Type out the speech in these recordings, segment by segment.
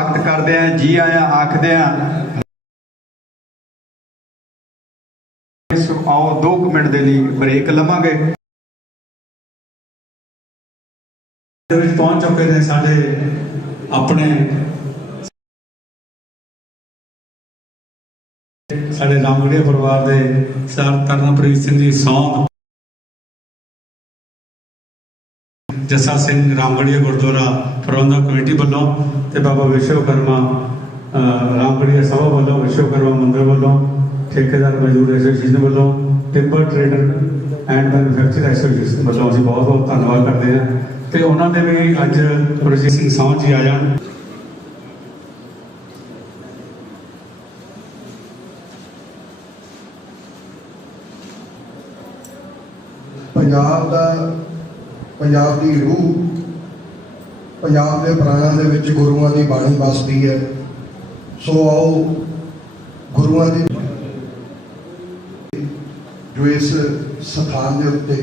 ਸਵਾਗਤ ਕਰਦੇ ਆ ਜੀ ਆਇਆ, ਆਖਦੇ ਆਂ ਸੋ ਆਓ 2 ਮਿੰਟ ਦੇ ਲਈ ਬ੍ਰੇਕ ਲਵਾਂਗੇ। ਦੇ ਵਿੱਚ ਪਹੁੰਚ ਚੁੱਕੇ ਨੇ ਸਾਡੇ ਆਪਣੇ ਸਾਡੇ ਰਾਮਗੜੀਆ ਪਰਿਵਾਰ ਦੇ ਸਰ ਤਰਨਪ੍ਰੀਤ ਸਿੰਘ ਜੀ ਸੌਂਗ ਜੱਸਾ ਸਿੰਘ ਰਾਮਗੜੀਆ ਗੁਰਦੁਆਰਾ ਪ੍ਰਬੰਧਕ ਕਮੇਟੀ ਵੱਲੋਂ ਤੇ ਬਾਬਾ ਵਿਸ਼ਵਕਰਮਾ ਰਾਮਗੜੀਆ ਸਭਾ ਵੱਲੋਂ ਵਿਸ਼ਵਕਰਮਾ ਮੰਦਿਰ ਵੱਲੋਂ, ਠੇਕੇਦਾਰ ਮਜ਼ਦੂਰ ਐਸੋਸੀਏਸ਼ਨ ਵੱਲੋਂ timber trader and manufacture association ਵੱਲੋਂ ਅਸੀਂ ਬਹੁਤ ਬਹੁਤ ਧੰਨਵਾਦ ਕਰਦੇ ਹਾਂ ਤੇ ਉਹਨਾਂ ਦੇ ਵੀ ਅੱਜ ਗੁਰਜੀਤ ਸਿੰਘ ਸਾਹ ਜੀ ਆ ਜਾਣ। ਪੰਜਾਬ ਦਾ ਪੰਜਾਬ ਦੀ ਰੂਹ ਪੰਜਾਬ ਦੇ ਪ੍ਰਾਣਾਂ ਦੇ ਵਿੱਚ ਗੁਰੂਆਂ ਦੀ ਬਾਣੀ ਵਸਦੀ ਹੈ। ਸੋ ਆਓ ਗੁਰੂਆਂ ਦੀ ਜੋ ਇਸ ਸਥਾਨ ਦੇ ਉੱਤੇ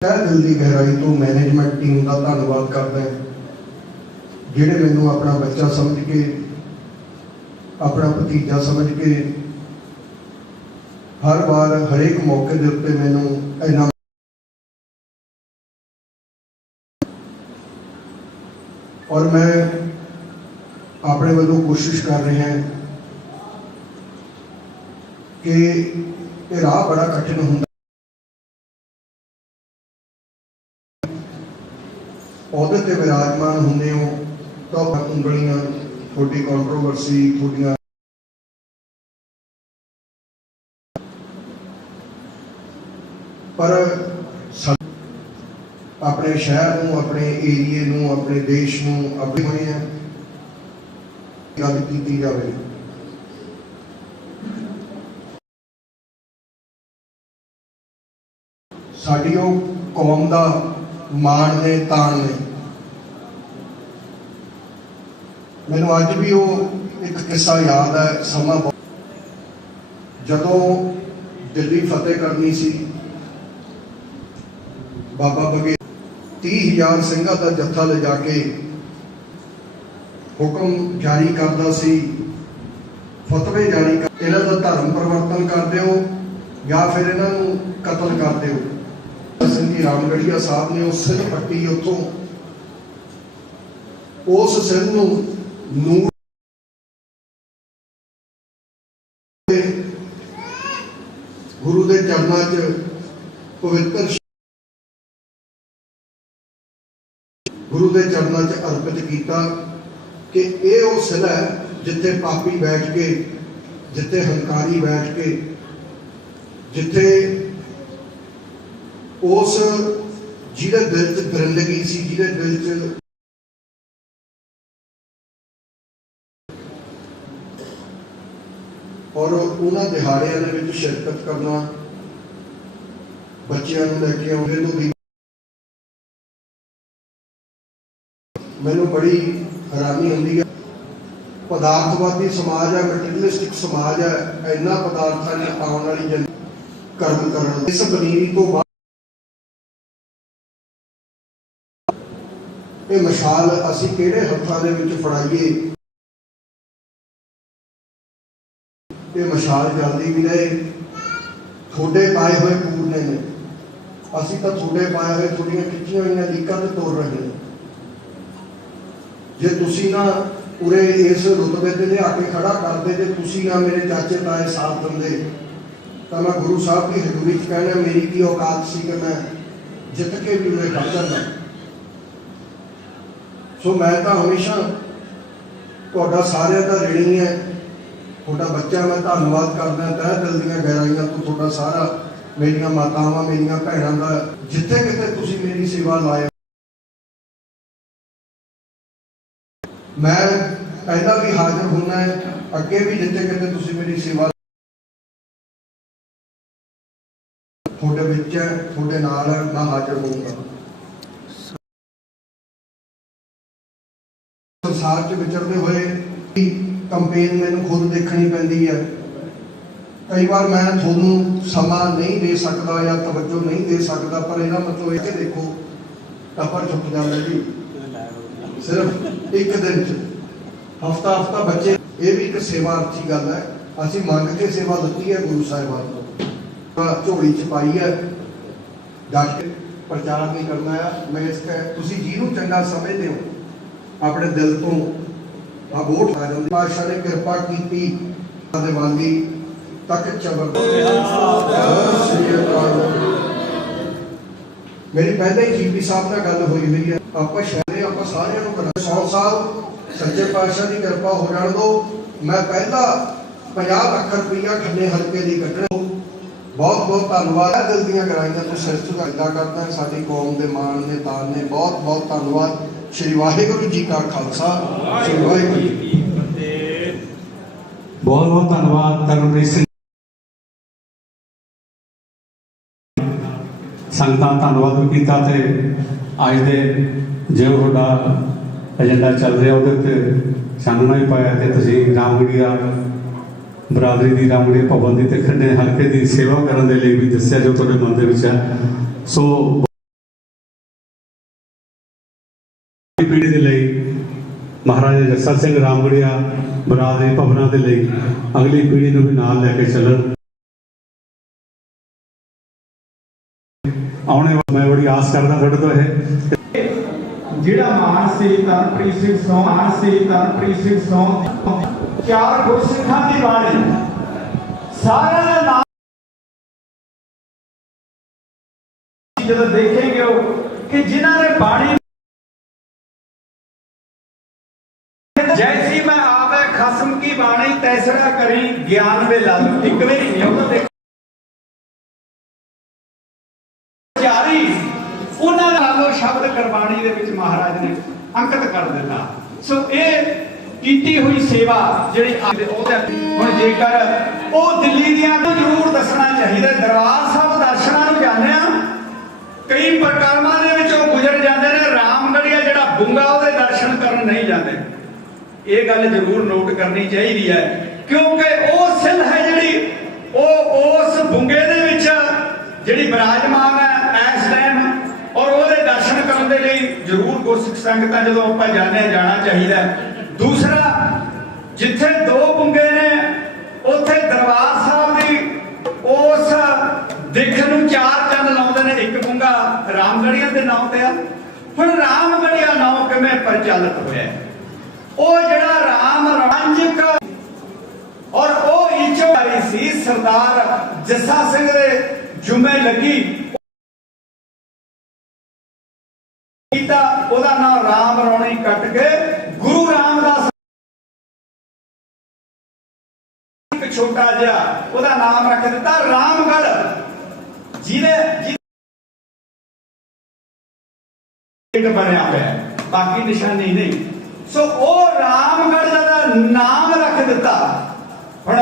ਤਹਿ ਦਿਲ ਦੀ ਗਹਿਰਾਈ ਤੋਂ ਮੈਨੇਜਮੈਂਟ ਟੀਮ ਦਾ ਧੰਨਵਾਦ ਕਰਦਾ ਹਾਂ, ਜਿਹੜੇ ਮੈਨੂੰ ਆਪਣਾ ਬੱਚਾ ਸਮਝ ਕੇ, ਆਪਣਾ ਭਤੀਜਾ ਸਮਝ ਕੇ ਹਰ ਵਾਰ ਹਰੇਕ ਮੌਕੇ ਦੇ ਉੱਤੇ ਮੈਨੂੰ ਇਹਨਾਂ ਔਰ ਮੈਂ ਆਪਣੇ ਵੱਲੋਂ ਕੋਸ਼ਿਸ਼ ਕਰ ਰਿਹਾ ਹਾਂ ਕਿ ਇਹ ਰਾਹ ਬੜਾ ਕਠਿਨ ਹੁੰਦਾ ਉਹਦੇ ਤੇ ਵਿਰਾਜਮਾਨ ਹੁੰਦੇ ਹੋ ਤਾਂ ਉਂਗਲੀਆਂ, ਤੁਹਾਡੀ ਕੰਟਰੋਵਰਸੀ ਤੁਹਾਡੀਆਂ ਪਰ ਸਾ- ਆਪਣੇ ਸ਼ਹਿਰ ਨੂੰ, ਆਪਣੇ ਏਰੀਏ ਨੂੰ, ਆਪਣੇ ਦੇਸ਼ ਨੂੰ ਆਪਣੇ ਹੋਏ ਹੈ ਗੱਲ ਕੀਤੀ ਜਾਵੇ। ਸਾਡੀ ਉਹ ਕੌਮ ਦਾ ਮਾਣ ਨੇ, ਤਾਣ ਨੇ। ਮੈਨੂੰ ਅੱਜ ਵੀ ਉਹ ਇੱਕ ਕਿੱਸਾ ਯਾਦ ਹੈ, ਸਮਾਂ ਬਹੁਤ- ਜਦੋਂ ਦਿੱਲੀ ਫਤਿਹ ਕਰਨੀ ਸੀ ਬਾਬਾ ਬਗੇ 30000 ਸਿੰਘਾਂ ਦਾ ਜੱਥਾ ਲਿਜਾ ਕੇ ਹੁਕਮ ਜਾਰੀ ਕਰਦਾ ਸੀ। ਫਤਵੇ ਜਾਰੀ ਕਰ ਇਹਨਾਂ ਦਾ ਧਰਮ ਪਰਿਵਰਤਨ ਕਰ ਦਿਓ ਜਾਂ ਫਿਰ ਇਹਨਾਂ ਨੂੰ ਕਤਲ ਕਰ ਦਿਓ। ਸਿੰਘ ਜੀ ਰਾਮਗੜੀਆ ਸਾਹਿਬ ਨੇ ਉਸ ਸਿੰਘ ਪੱਟੀ ਉੱਥੋਂ ਉਸ ਸਿਰ ਨੂੰ ਨੂਰ ਗੁਰੂ ਦੇ ਚਰਨਾਂ 'ਚ ਪਵਿੱਤਰ ਗੁਰੂ ਦੇ ਚਰਨਾਂ 'ਚ ਅਰਪਿਤ ਕੀਤਾ ਕਿ ਇਹ ਉਹ ਸਿਲਾ ਹੈ ਜਿੱਥੇ ਪਾਪੀ ਬੈਠ ਕੇ, ਜਿੱਥੇ ਹੰਕਾਰੀ ਬੈਠ ਕੇ, ਜਿੱਥੇ ਉਸ ਜਿਹਦੇ ਦਿਲ 'ਚ ਦਰਿੰਦਗੀ ਸੀ, ਜਿਹਦੇ ਦਿਲ 'ਚ ਔਰ ਉਹਨਾਂ ਦਿਹਾੜਿਆਂ ਦੇ ਵਿੱਚ ਸ਼ਿਰਕਤ ਕਰਨਾ, ਬੱਚਿਆਂ ਨੂੰ ਲੈ ਕੇ ਆਉਂਦੇ ਨੂੰ ਵੀ ਮੈਨੂੰ ਬੜੀ ਹੈਰਾਨੀ ਹੁੰਦੀ ਹੈ। ਪਦਾਰਥਵਾਦੀ ਸਮਾਜ ਹੈ ਮਟੀਰੀਅਲਿਸਟਿਕ ਸਮਾਜ ਹੈ, ਇੰਨਾ ਪਦਾਰਥਾਂ ਨੇ ਆਉਣ ਵਾਲੀ ਜਨ ਕਰਮ ਕਰਨ ਇਸ ਬਨੀਰੀ ਤੋਂ ਬਾਅਦ ਇਹ ਮਸ਼ਾਲ ਅਸੀਂ ਕਿਹੜੇ ਹੱਥਾਂ ਦੇ ਵਿੱਚ ਫੜਾਈਏ? ਇਹ ਮਸ਼ਾਲ ਜਲਦੀ ਵੀ ਰਹੇ ਤੁਹਾਡੇ ਪਾਏ ਹੋਏ ਪੂਰਨੇ ਨੇ। ਅਸੀਂ ਤਾਂ ਤੁਹਾਡੇ ਪਾਏ ਹੋਏ ਤੁਹਾਡੀਆਂ ਖਿੱਚੀਆਂ ਹੋਈਆਂ ਲੀਕਾਂ ਤੇ ਤੋੜ ਰਹੇ ਹਾਂ ਜੇ ਤੁਸੀਂ ਨਾ ਪੂਰੇ ਇਸ ਰੁਤਬੇ ਤੇ ਲਿਆ ਕੇ ਖੜਾ ਕਰਦੇ, ਜੇ ਤੁਸੀਂ ਨਾ ਮੇਰੇ ਚਾਚੇ ਤਾਏ ਸਾਥ ਦਿੰਦੇ, ਤਾਂ ਮੈਂ ਗੁਰੂ ਸਾਹਿਬ ਦੀ ਹਜ਼ੂਰੀ 'ਚ ਕਹਿਣਾ, ਮੇਰੀ ਕੀ ਔਕਾਤ ਸੀ ਕਿ ਮੈਂ ਜਿੱਤ ਕੇ ਵੀ ਉਰੇ ਖੜ ਜਾਂਦਾ। ਸੋ ਮੈਂ ਤਾਂ ਹਮੇਸ਼ਾ ਤੁਹਾਡਾ ਸਾਰਿਆਂ ਦਾ ਰਣੀ ਹੈ ਤੁਹਾਡਾ ਬੱਚਾ ਮੈਂ ਧੰਨਵਾਦ ਕਰਦਾ, ਤਹਿ ਦਿਲ ਦੀਆਂ ਗਹਿਰਾਈਆਂ ਤੋਂ ਤੁਹਾਡਾ ਸਾਰਾ, ਮੇਰੀਆਂ ਮਾਤਾਵਾਂ, ਮੇਰੀਆਂ ਭੈਣਾਂ ਦਾ, ਜਿੱਥੇ ਕਿਤੇ ਤੁਸੀਂ ਮੇਰੀ ਸੇਵਾ ਲਾਇਆ ਮੈਂ ਪਹਿਲਾਂ ਵੀ ਹਾਜ਼ਰ ਹੁੰਨਾ ਹੈ। ਅੱਗੇ ਵੀ ਜਿੱਥੇ ਕਿਤੇ ਤੁਸੀਂ ਮੇਰੀ ਸੇਵਾ ਤੁਹਾਡੇ ਵਿੱਚ ਹੈ, ਤੁਹਾਡੇ ਨਾਲ ਹੈ, ਮੈਂ ਹਾਜ਼ਰ ਹੋਊਂਗਾ। ਸੰਸਾਰ 'ਚ ਵਿਚਰਦੇ ਹੋਏ ਕੰਪੇਨ ਮੈਨੂੰ ਖੁਦ ਦੇਖਣੀ ਪੈਂਦੀ ਹੈ। ਕਈ ਵਾਰ ਮੈਂ ਤੁਹਾਨੂੰ ਸਮਾਂ ਨਹੀਂ ਦੇ ਸਕਦਾ ਜਾਂ ਤਵੱਜੋ ਨਹੀਂ ਦੇ ਸਕਦਾ, ਪਰ ਇਹਦਾ ਮਤਲਬ ਇਹ ਕਿ ਦੇਖੋ ਟੱਪਰ ਛੁੱਟ ਜਾਂਦਾ ਜੀ। ਸਿਰਫ ਇੱਕ ਦਿਨ ਚ। ਹਫਤਾ ਹਫਤਾ ਬੱਚੇ, ਇਹ ਵੀ ਇੱਕ ਸੇਵਾ ਗੱਲ ਹੈ। ਅਸੀਂ ਮੰਗ ਕੇ ਸੇਵਾ ਦਿੱਤੀ ਹੈ ਗੁਰੂ ਸਾਹਿਬਾਨ ਤੋਂ ਝੋਲੀ ਚ ਪਾਈ ਹੈ। ਡਟ ਪ੍ਰਚਾਰ ਨਹੀਂ ਕਰਨਾ ਹੈ ਮੈਂ ਇਸ ਕਾ ਤੁਸੀਂ ਜਿਹਨੂੰ ਚੰਗਾ ਸਮਝਦੇ ਹੋ, ਆਪਣੇ ਦਿਲ ਤੋਂ ਆ ਵੋਟ ਆ ਜਾਂਦੀ। ਪਾਸ਼ਾ ਨੇ ਕਿਰਪਾ ਕੀਤੀ ਦੇ ਵਾਲੀ ਤੱਕ ਚਬਰ। ਮੇਰੀ ਪਹਿਲਾਂ ਹੀ ਜੀਪੀ ਸਾਹਿਬ ਨਾਲ ਗੱਲ ਹੋਈ ਹੋਈ ਹੈ। ਆਪਾਂ ਆਪਾਂ ਸਾਰਿਆਂ ਨੂੰ ਕਰਾਂ 100 ਸੱਚੇ ਪਾਤਸ਼ਾਹ ਦੀ ਕਿਰਪਾ ਹੋ ਜਾਣ ਦੋ ਮੈਂ ਪਹਿਲਾ 50 ਲੱਖ ਰੁਪਈਆ ਖੰਨੇ ਹਲਕੇ ਦੀ ਕੱਢਣਾ ਬਹੁਤ ਬਹੁਤ ਧੰਨਵਾਦ। ਹੈ ਦਿਲ ਦੀਆਂ ਗਰਾਈਆਂ ਤੋਂ ਸਿਰ ਝੁਕਾਈਦਾ ਕਰਦਾ ਹਾਂ। ਸਾਡੀ ਕੌਮ ਦੇ ਮਾਣ ਨੇ ਤਾਨ ਨੇ ਬਹੁਤ ਬਹੁਤ ਧੰਨਵਾਦ। ਸ਼੍ਰੀ ਵਾਹਿਗੁਰੂ ਜੀ ਕਾ ਖਾਲਸਾ। ਸ਼੍ਰੀ ਵਾਹਿਗੁਰੂ ਜੀ ਕੀ ਬਹੁਤ ਬਹੁਤ ਧੰਨਵਾਦ ਤਰਨਪ੍ਰੀਤ ਸਿੰਘ। ਸੰਗਤਾਂ ਧੰਨਵਾਦ ਵੀ ਕੀਤਾ ਤੇ ਅੱਜ ਦੇ ਜੋ ਤੁਹਾਡਾ ਏਜੰਡਾ ਚੱਲ ਰਿਹਾ ਉਹਦੇ ਉੱਤੇ ਸਾਨੂੰ ਵੀ ਪਾਇਆ ਕਿ ਤੁਸੀਂ ਰਾਮਗੜੀਆ ਬਰਾਦਰੀ ਦੀ ਰਾਮਗੜੀਆ ਭਵਨ ਦੀ ਤੇ ਖੰਡੇ ਹਲਕੇ ਦੀ ਸੇਵਾ ਕਰਨ ਦੇ ਲਈ ਵੀ ਦੱਸਿਆ ਜੋ ਤੁਹਾਡੇ ਮਨ ਦੇ ਵਿੱਚ ਹੈ। ਸੋ ਪੀੜ੍ਹੀ ਦੇ ਲਈ ਮਹਾਰਾਜਾ ਜੱਸਾ ਸਿੰਘ ਰਾਮਗੜੀਆ ਬਰਾਦਰੀ ਭਵਨਾਂ ਦੇ ਲਈ ਅਗਲੀ ਪੀੜ੍ਹੀ ਨੂੰ ਵੀ ਨਾਲ ਲੈ ਕੇ ਚੱਲਣ। ਆਉਣੇ ਵਾਲੇ, ਮੈਂ ਬੜੀ ਆਸ ਕਰਦਾ ਤੁਹਾਡੇ ਤੋਂ ਇਹ। ਜਿਹੜਾ ਮਾਨ ਸੀ ਤਰਨਪ੍ਰੀਤ ਸਿੰਘ ਸੋਹ ਮਾਨ ਸੀ ਤਰਨਪ੍ਰੀਤ ਸਿੰਘ ਸੋਹ ਚਾਰ ਗੁਰਸਿੱਖਾਂ ਦੀ ਬਾਣੀ। ਸਾਰਿਆਂ ਦਾ ਨਾਮ ਜਦੋਂ ਦੇਖੇਂਗੇ ਉਹ ਕਿ ਜਿਨ੍ਹਾਂ ਨੇ ਬਾਣੀ ਜੈਸੀ ਮੈਂ ਆਵੇ ਖਸਮ ਕੀ ਬਾਣੀ, ਤੈਸੜਾ ਕਰੀ, ਗਿਆਨ ਵੇ ਲਾਲੂ। ਇੱਕ ਵਾਰੀ ਨਹੀਂ ਨਾਲੋਂ ਸ਼ਬਦ ਦੇ ਵਿੱਚ ਮਹਾਰਾਜ ਨੇ ਅੰਕਿਤ ਕਰ ਦਿੱਤਾ। ਸੋ ਇਹ ਕੀਤੀ ਹੋਈ ਸੇਵਾ ਜਿਹੜੀ ਅੱਜ ਉਹਦੇ ਹੁਣ ਜੇਕਰ ਉਹ ਦਿੱਲੀ ਦੀਆਂ ਨੂੰ ਜ਼ਰੂਰ ਦੱਸਣਾ ਚਾਹੀਦਾ, ਦਰਬਾਰ ਸਾਹਿਬ ਦਰਸ਼ਨਾਂ ਨੂੰ ਜਾਂਦੇ ਆ ਕਈ ਪ੍ਰਕਰਮਾਂ ਦੇ ਵਿੱਚ ਉਹ ਗੁਜ਼ਰ ਜਾਂਦੇ ਨੇ, ਰਾਮਗੜੀਆ ਜਿਹੜਾ ਬੁੰਗਾ ਉਹਦੇ ਦਰਸ਼ਨ ਕਰਨ ਨਹੀਂ ਜਾਂਦੇ। ਇਹ ਗੱਲ ਜ਼ਰੂਰ ਨੋਟ ਕਰਨੀ ਚਾਹੀਦੀ ਹੈ, ਕਿਉਂਕਿ ਉਹ ਸਿਲ ਹੈ ਜਿਹੜੀ ਉਹ ਉਸ ਬੁੰਗੇ ਦੇ ਵਿੱਚ ਜਿਹੜੀ ਬਿਰਾਜਮਾਨ ਹੈ ਔਰ ਉਹਦੇ ਦਰਸ਼ਨ ਕਰਨ ਦੇ ਲਈ ਜ਼ਰੂਰ ਗੁਰਸਿੱਖ ਸੰਗਤਾਂ ਜਦੋਂ ਆਪਾਂ ਜਾਂਦੇ ਜਾਣਾ ਚਾਹੀਦਾ ਦੂਸਰਾ, ਜਿੱਥੇ ਦੋ ਬੁੰਗੇ ਨੇ, ਉੱਥੇ ਦਰਬਾਰ ਸਾਹਿਬ ਦੀ ਉਸ ਦਿੱਖ ਨੂੰ ਚਾਰ ਚੰਨ ਲਾਉਂਦੇ ਨੇ, ਇੱਕ ਬੁੰਗਾ ਰਾਮਗੜੀਆਂ ਦੇ ਨਾਮ ਤੇ ਆ। ਹੁਣ ਰਾਮਗੜੀਆ ਨਾਮ ਕਿਵੇਂ ਪ੍ਰਚਲਿਤ ਹੋਇਆ ਉਹ ਜਿਹੜਾ ਰਾਮ ਰੰਜਕ ਔਰ ਉਹ ਇੱਛਾਰੀ ਸੀ, ਸਰਦਾਰ ਜੱਸਾ ਸਿੰਘ ਦੇ ਜੁਮੇ ਲੱਗੀ। ਕੀਤਾ ਉਹਦਾ ਨਾਮ ਰਾਮ ਰੌਣੀ ਕੱਟ ਕੇ ਗੁਰੂ ਰਾਮਦਾਸ ਇੱਕ ਛੋਟਾ ਜਿਹਾ ਉਹਦਾ ਨਾਮ ਰੱਖ ਦਿੱਤਾ ਰਾਮਗੜ ਜਿਹਦੇ ਜਿਹਦੇ ਬਣਿਆ ਹੋਇਆ ਬਾਕੀ ਨਿਸ਼ਾਨੀ ਨਹੀਂ। ਸੋ ਉਹ ਰਾਮਗੜ ਦਾ ਨਾਮ ਰੱਖ ਦਿੱਤਾ। ਹੁਣ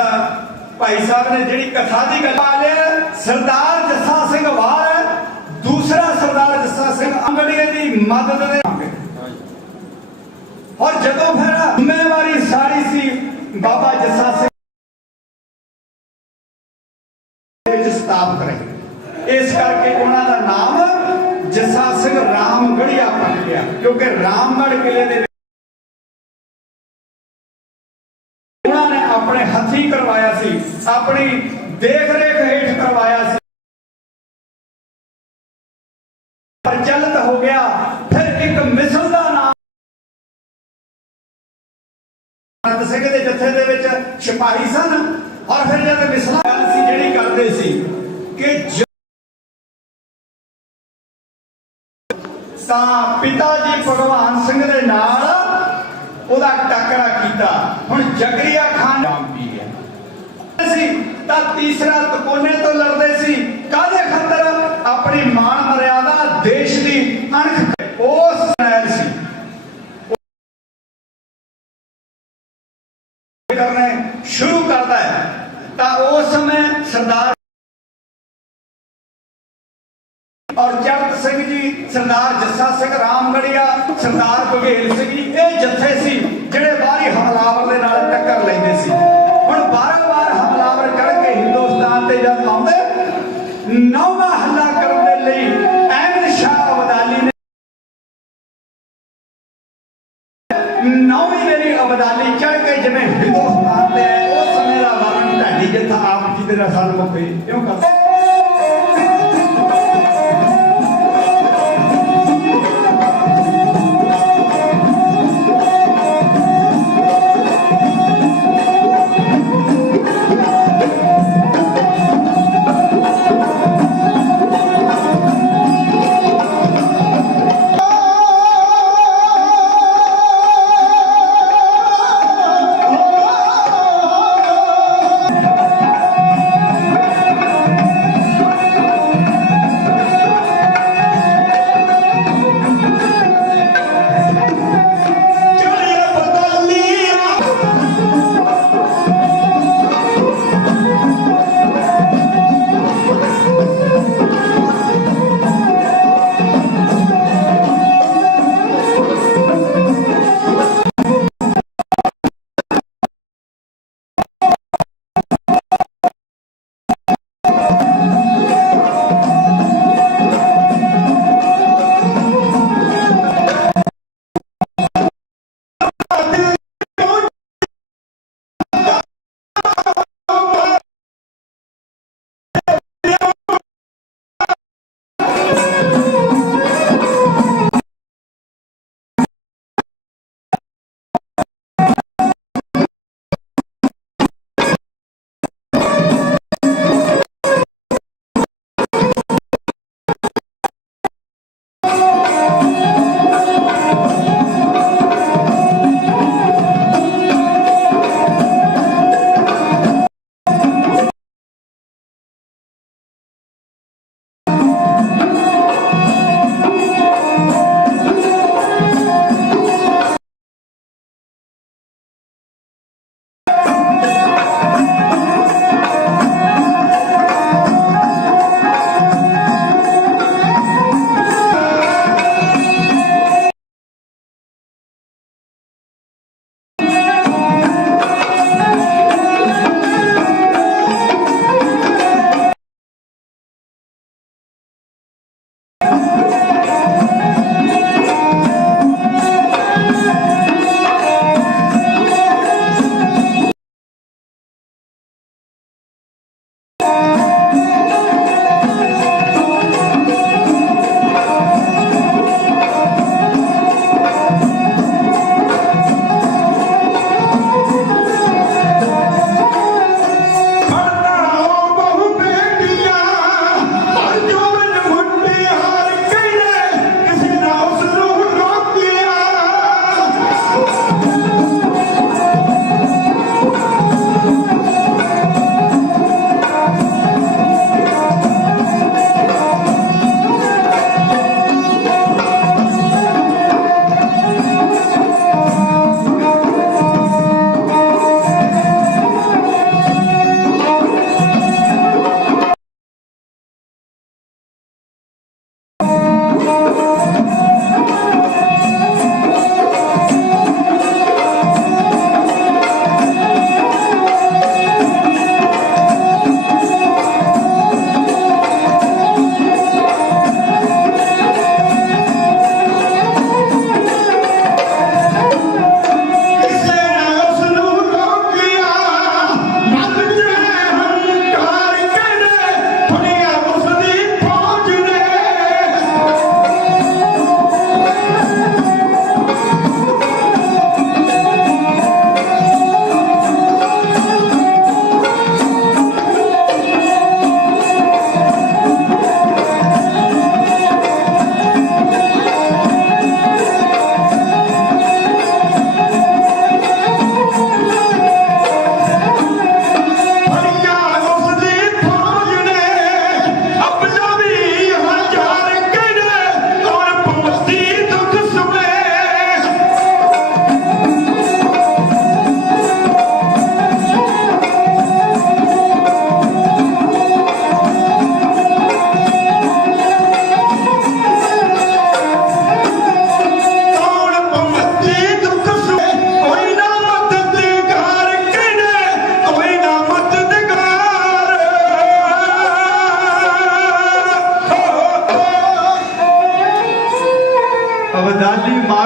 ਭਾਈ ਸਾਹਿਬ ਨੇ ਜਿਹੜੀ ਕਥਾ ਦੀ ਗੱਲ ਆ ਲਿਆ ਸਰਦਾਰ ਜੱਸਾ ਸਿੰਘ ਵਾਲ ਦੂਸਰਾ ਸਰਦਾਰ ਜੱਸਾ ਸਿੰਘ ਅੰਗੜੀਏ ਦੀ ਮਦਦ ਦੇ ਔਰ ਜਦੋਂ ਫਿਰ ਜ਼ਿੰਮੇਵਾਰੀ ਸਾਰੀ ਸੀ, ਬਾਬਾ ਜੱਸਾ ਸਿੰਘ ਵਿੱਚ ਸਥਾਪਿਤ ਰਹੀ। ਇਸ ਕਰਕੇ ਉਹਨਾਂ ਦਾ ਨਾਮ ਜੱਸਾ ਸਿੰਘ ਰਾਮਗੜੀਆ ਬਣ ਗਿਆ, ਕਿਉਂਕਿ ਰਾਮਗੜ ਕਿਲੇ ਦੇ ਉਹਨਾਂ ਨੇ ਆਪਣੇ ਹੱਥੀਂ ਕਰਵਾਇਆ ਸੀ, ਆਪਣੀ ਦੇਖ ਰੇਖ ਹੇਠ ਕਰਵਾਇਆ ਸੀ ਪ੍ਰਚਲਿਤ ਹੋ ਗਿਆ ਫਿਰ ਇੱਕ ਮਿਸਲ ਦਾ ਨਾਮ ਅਨੰਦ ਸਿੰਘ ਦੇ ਜੱਥੇ ਦੇ ਵਿੱਚ ਸਿਪਾਹੀ ਸਨ। ਔਰ ਫਿਰ ਜਦ ਮਿਸਲਾਂ ਸੀ, ਜਿਹੜੀ ਕਰਦੇ ਸੀ ਕਿ ਤਾਂ ਪਿਤਾ ਜੀ ਭਗਵਾਨ ਸਿੰਘ ਦੇ ਨਾਲ ਉਹਦਾ ਟੱਕਰਾ ਕੀਤਾ। ਹੁਣ ਜਗਰੀਆ ਖਾਨ ਨਾਮ ਵੀ ਹੈ? ਸੀ, ਤਾਂ ਤੀਸਰਾ ਤਕੋਨੇ ਤੋਂ ਲੜਦੇ ਸੀ। ਕਾਹਦੇ ਖੰਦਰ ਆਪਣੀ ਮਾਨ ਮਰਿਆਦਾ ਦੇਸ਼ ਦੀ ਅਣਖ ਉਸ ਨੈਲ ਸੀ ਕਰਨੇ ਸ਼ੁਰੂ ਕਰਦਾ ਹੈ। ਤਾਂ ਉਸ ਸਮੇਂ ਸਰਦਾਰ ਔਰ ਚਰਤ ਸਿੰਘ ਜੀ, ਸਰਦਾਰ ਜੱਸਾ ਸਿੰਘ ਰਾਮਗੜੀਆ, ਸਰਦਾਰ ਬਘੇਲ ਸਿੰਘ ਜੀ, ਇਹ ਜੱਥੇ ਸੀ ਜਿਹੜੇ ਬਾਹਰੀ ਹਮਲਾਵਰ ਦੇ ਨਾਲ ਟੱਕਰ ਲੈਂਦੇ ਸੀ। ਹੁਣ ਬਾਰ-ਬਾਰ ਹਮਲਾਵਰ ਕਰਕੇ ਹਿੰਦੁਸਤਾਨ ਹਿੰਦੂ ਜਦ ਆਉਂਦੇ, ਨੌਵਾਂ ਹੱਲਾ ਕਰਨ ਦੇ ਲਈ ਅਹਿਮਦ ਸ਼ਾਹ ਅਬਦਾਲੀ ਨੇ ਨੌਵੀਂ ਮੇਰੀ ਅਬਦਾਲੀ ਚੜ ਜਿਵੇਂ ਹਿੰਦੁਸਤਾਨ ਦੇ ਉਸ ਸਮੇਂ ਦਾ ਵਰਨ ਢਾਡੀ ਜਿੱਥਾ ਆਪ ਜੀ ਦੇ ਰਸਲ ਮੁਕੇ ਕਿਉਂ ਕਰਦੇ?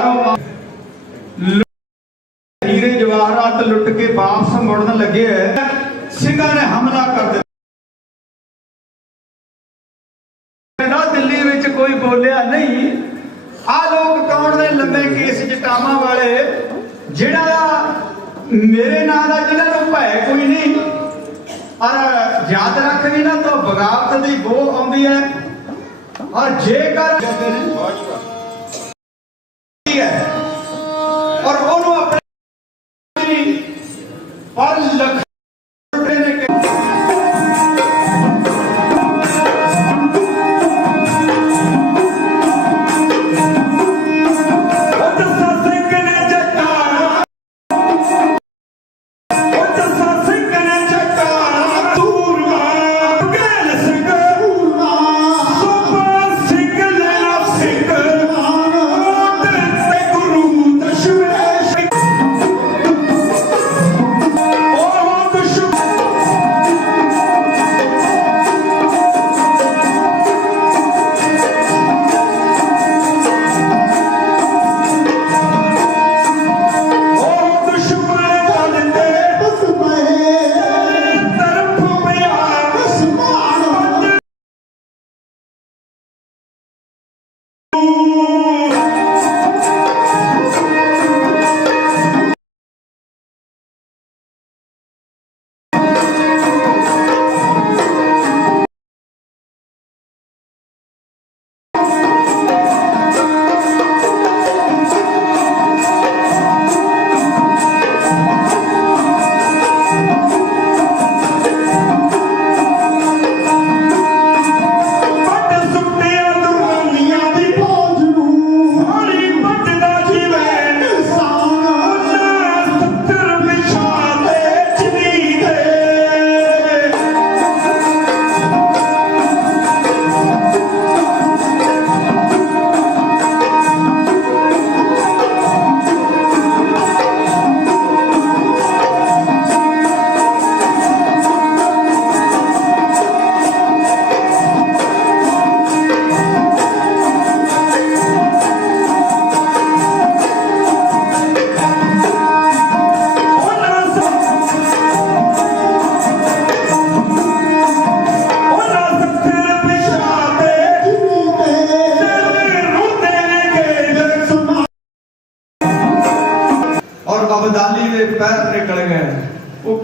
ਅਬਦਾਲੀ ਹੀਰੇ ਜਵਾਹਰਾਤ ਲੁੱਟ ਕੇ ਵਾਪਸ ਮੁੜਨ ਲੱਗੇ ਸਿੰਘਾਂ ਨੇ ਹਮਲਾ ਕਰ ਦਿੱਤਾ। ਕਹਿੰਦਾ ਦਿੱਲੀ ਵਿੱਚ ਕੋਈ ਬੋਲਿਆ ਨਹੀਂ। ਆ ਲੋਕ ਕੌਣ ਨੇ ਲੰਮੇ ਕੇਸ ਜਟਾਵਾਂ ਵਾਲੇ? ਜਿਹੜਾ ਮੇਰੇ ਨਾਂ ਦਾ ਜਿਹਨਾਂ ਨੂੰ ਭੈ ਕੋਈ ਨਹੀਂ। ਔਰ ਯਾਦ ਰੱਖ ਵੀ ਨਾ ਤਾਂ ਬਗਾਵਤ ਦੀ ਬੋ ਆਉਂਦੀ ਹੈ ਔਰ ਜੇਕਰ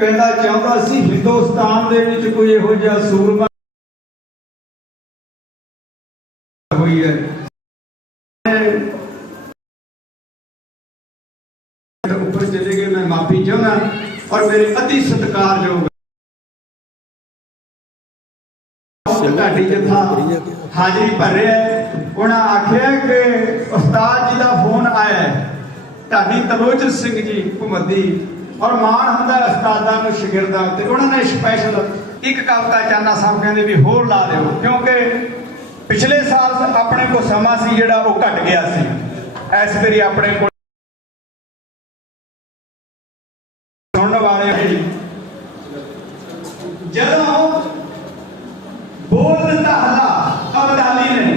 ਕਹਿੰਦਾ ਚਾਹੁੰਦਾ ਸੀ, ਹਿੰਦੁਸਤਾਨ ਦੇ ਵਿੱਚ ਕੋਈ ਇਹੋ ਜਿਹਾ ਸੂਰਮਾ ਹੋਈ ਹੈ? ਉੱਪਰ ਚਲੇ ਗਏ, ਮੈਂ ਮਾਫੀ ਚਾਹੁੰਦਾ ਔਰ ਮੇਰੇ ਅਤੀ ਸਤਿਕਾਰਯੋਗ ਢਾਡੀ ਜਥਾ ਹਾਜ਼ਰੀ ਭਰ ਰਿਹਾ ਉਹਨਾਂ ਆਖਿਆ ਕਿ ਉਸਤਾਦ ਜੀ ਦਾ ਫੋਨ ਆਇਆ ਹੈ। ਢਾਡੀ ਤਲੋਚਨ ਸਿੰਘ ਜੀ ਭੁਮੱਦੀ ਔਰ ਮਾਣ ਹੁੰਦਾ ਹੈ ਉਸਤਾਦਾਂ ਨੂੰ, ਸ਼ਾਗਿਰਦਾਂ ਤੇ ਉਹਨਾਂ ਨੇ ਸਪੈਸ਼ਲ ਇੱਕ ਕਵਿਤਾ ਚਾਨਾ ਸਾਹਿਬ ਕਹਿੰਦੇ ਵੀ ਹੋਰ ਲਾ ਦਿਓ, ਕਿਉਂਕਿ ਪਿਛਲੇ ਸਾਲ ਆਪਣੇ ਕੋਲ ਸਮਾਂ ਸੀ ਜਿਹੜਾ ਉਹ ਘਟ ਗਿਆ ਸੀ। ਇਸ ਵਾਰੀ ਆਪਣੇ ਕੋਲ ਸੁਣਨ ਵਾਲੇ ਜਦੋਂ ਬੋਲ ਦਿੱਤਾ ਹੱਲਾ ਅਬਦਾਲੀ ਨੇ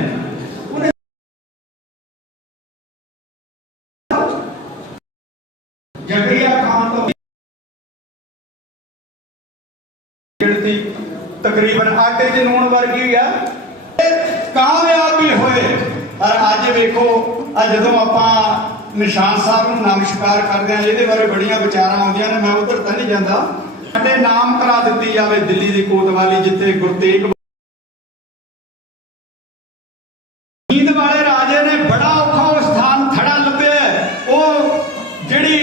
ਉਹਨੇ ਜਗਰੀਆ ਖਾਨ ਤੋਂ ਗਿਣਤੀ ਤਕਰੀਬਨ ਆਟੇ ਦੇ ਨੂਣ ਵਰਗੀ ਆ ਇਹ ਕਾਮਯਾਬ ਵੀ ਹੋਏ ਪਰ ਅੱਜ ਆ ਜਦੋਂ ਆਪਾਂ ਨਿਸ਼ਾਨ ਸਾਹਿਬ ਨੂੰ ਨਮਸਕਾਰ ਕਰਦੇ ਆ ਇਹਦੇ ਬਾਰੇ ਬੜੀਆਂ ਵਿਚਾਰਾਂ ਆਉਂਦੀਆਂ ਨੇ, ਮੈਂ ਉਧਰ ਤਾਂ ਨਹੀਂ ਜਾਂਦਾ। ਸਾਡੇ ਨਾਮ ਕਰਾ ਦਿੱਤੀ ਜਾਵੇ ਦਿੱਲੀ ਦੀ ਕੋਤਵਾਲੀ, ਜਿੱਥੇ ਗੁਰਤੇਗ ਨੀਂਦ ਵਾਲੇ ਰਾਜੇ ਨੇ ਬੜਾ ਔਖਾ ਉਹ ਸਥਾਨ ਥੜਾ ਲੱਭਿਆ ਹੈ। ਉਹ ਜਿਹੜੀ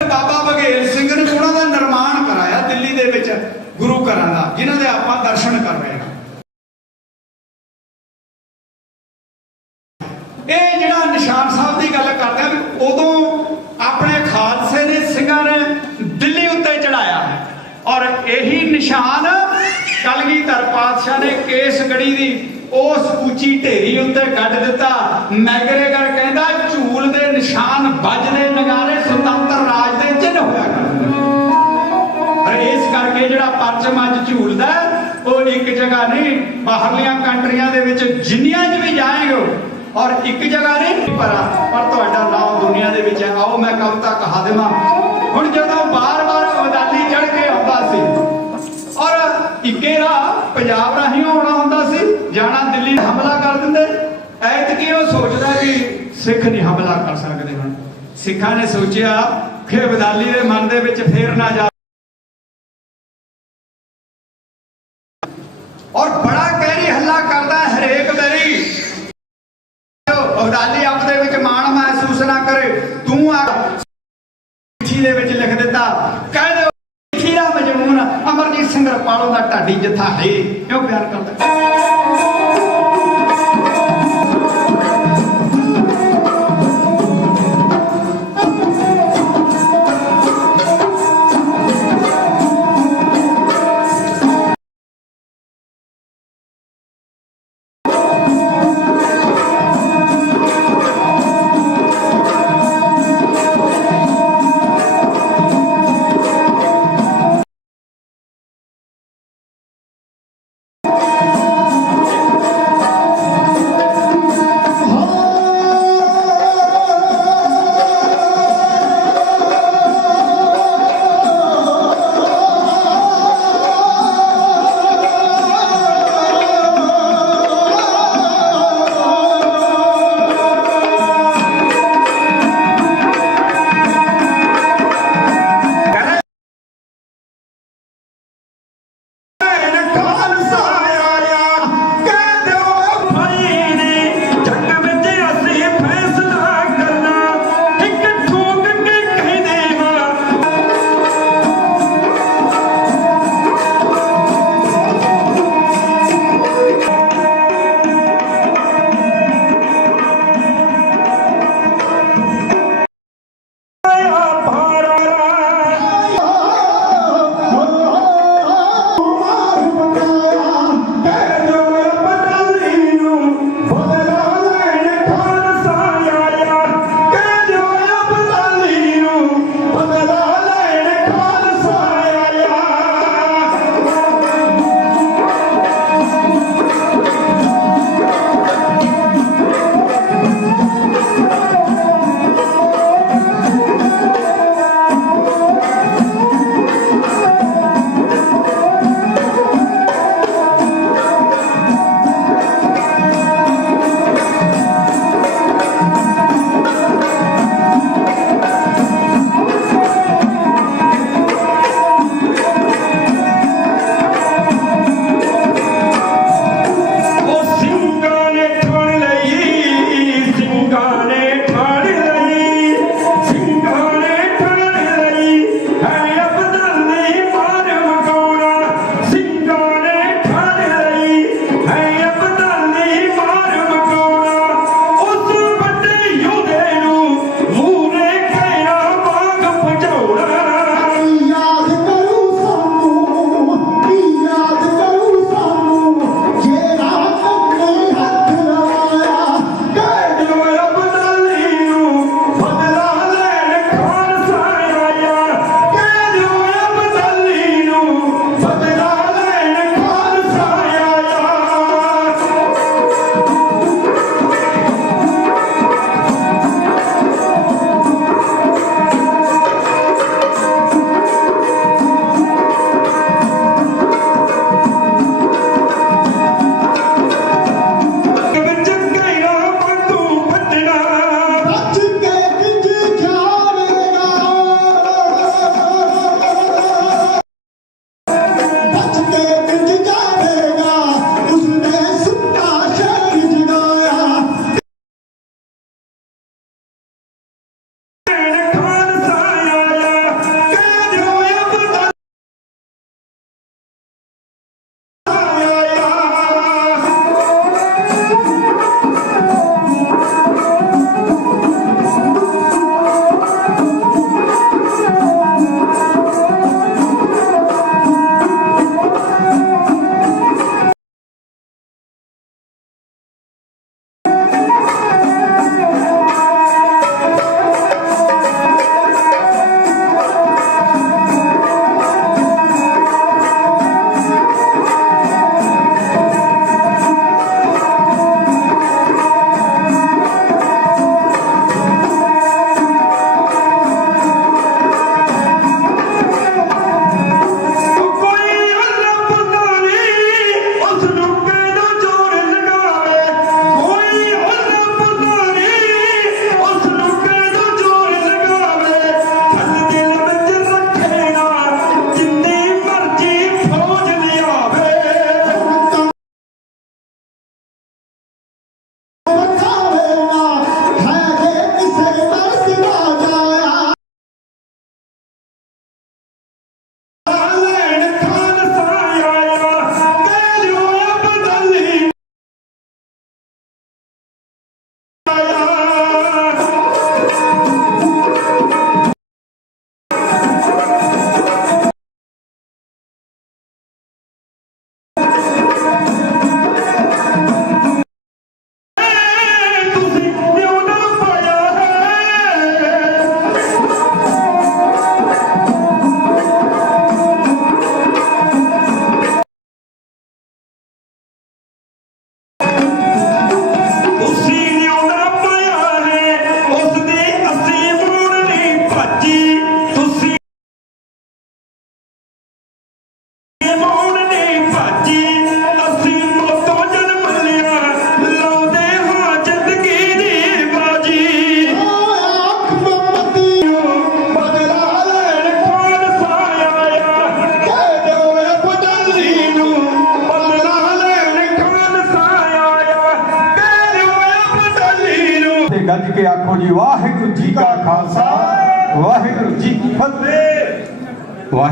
ਬਾਬਾ ਬਘੇਲ ਸਿੰਘ ਨੇ ਉਹਨਾਂ ਦਾ ਨਿਰਮਾਣ ਕਰਾਇਆ ਦਿੱਲੀ ਦੇ ਵਿੱਚ ਗੁਰੂ ਘਰਾਂ ਦਾ ਜਿਨ੍ਹਾਂ ਦੇ ਆਪਾਂ ਦਰਸ਼ਨ ਕਰ ਰਹੇ ਹਾਂ ਇਹ ਜਿਹੜਾ ਨਿਸ਼ਾਨ ਸਾਹਿਬ ਦੀ ਗੱਲ ਕਰਦੇ ਆ ਵੀ ਉਦੋਂ ਆਪਣੇ ਖਾਲਸੇ ਨੇ ਸਿੰਘਾਂ ਨੇ ਦਿੱਲੀ ਉੱਤੇ ਚੜਾਇਆ ਔਰ ਇਹੀ ਨਿਸ਼ਾਨ ਕਲਗੀਧਰ ਪਾਤਸ਼ਾਹ ਨੇ ਕੇਸਗੜੀ ਦੀ ਉਸ ਉੱਚੀ ਢੇਰੀ ਉੱਤੇ ਕੱਢ ਦਿੱਤਾ। ਮੈਗਰੇਗਰ ਕਹਿੰਦਾ ਝੂਲ ਦੇ ਨਿਸ਼ਾਨ ਵੱਜਦੇ ਨਗਾਰੇ ਸੁਤੰਤਰ ਰਾਜ ਦੇ ਚਿੰਨ ਹੋਇਆ ਪਰ ਇਸ ਕਰਕੇ ਜਿਹੜਾ ਪਰਚਮ ਅੱਜ ਝੂਲਦਾ, ਉਹ ਇੱਕ ਜਗ੍ਹਾ ਨਹੀਂ, ਬਾਹਰਲੀਆਂ ਕੰਟਰੀਆਂ ਦੇ ਵਿੱਚ ਜਿੰਨੀਆਂ 'ਚ ਵੀ ਜਾਏਗੇ ਔਰ ਇੱਕ ਜਗ੍ਹਾ ਨਹੀਂ ਭਰਾ, ਪਰ ਤੁਹਾਡਾ ਨਾਮ ਦੁਨੀਆ ਦੇ ਵਿੱਚ ਹੈ। ਆਓ ਮੈਂ ਕਵਿਤਾ ਕਹਾ ਦੇਵਾਂ। ਹੁਣ ਜਦੋਂ ਬਾਰ-ਬਾਰ ਅਬਦਾਲੀ ਚੜ ਕੇ ਆਉਂਦਾ ਸੀ, ਔਰ ਇੱਕੇ ਰਾਹ ਪੰਜਾਬ ਰਾਹੀਂ ਆਉਣਾ ਹੁੰਦਾ ਸੀ, ਜਾਣਾ ਦਿੱਲੀ ਹਮਲਾ ਕਰ ਦਿੰਦੇ। ਐਤਕੀ ਉਹ ਸੋਚਦਾ ਕਿ ਸਿੱਖ ਨਹੀਂ ਹਮਲਾ ਕਰ ਸਕਦੇ ਹਨ ਸਿੱਖਾਂ ਨੇ ਸੋਚਿਆ ਕਿ ਅਬਦਾਲੀ ਦੇ ਮਨ ਦੇ ਵਿੱਚ ਫੇਰ ਨਾ ਜਾ। ਔਰ ਬੜਾ ਕਹਿਰੀ ਹੱਲਾ ਕਰਦਾ ਹੈ ਹਰੇਕ ਬੇਰੀ ਅਬਦਾਲੀ ਆਪਦੇ ਵਿੱਚ ਮਾਣ ਮਹਿਸੂਸ ਨਾ ਕਰੇ ਤੂੰ ਆ ਚਿੱਠੀ ਦੇ ਵਿੱਚ ਲਿਖ ਦਿੱਤਾ, ਕਹਿ ਦੇ ਚਿੱਠੀ ਮਜਮੂਨ ਅਮਰਜੀਤ ਸਿੰਘ ਰਪਾਲੋਂ ਦਾ ਢਾਡੀ ਜਥਾ ਹੈ। ਕਿਉਂ ਪਿਆਰ ਕਰਦਾ?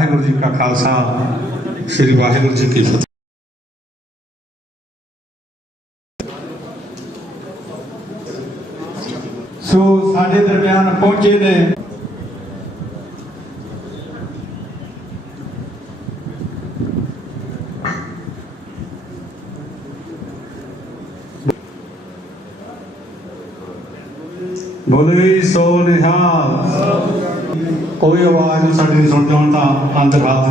ਵਾਹਿਗੁਰੂ ਜੀ ਕਾ ਖਾਲਸਾ ਸ੍ਰੀ ਵਾਹਿਗੁਰੂ ਜੀ ਕੀ ਫਤਿਹ। ਸੋ ਸਾਡੇ ਦਰਮਿਆਨ ਪਹੁੰਚੇ ਨੇ ਸੋ ਨਿਹਾਲ ਕੋਈ ਆਵਾਜ਼ ਸਾਡੀ ਨਹੀਂ ਸੁਣ ਜਾਣ ਤਾਂ ਅੰਦਰ ਹੱਥ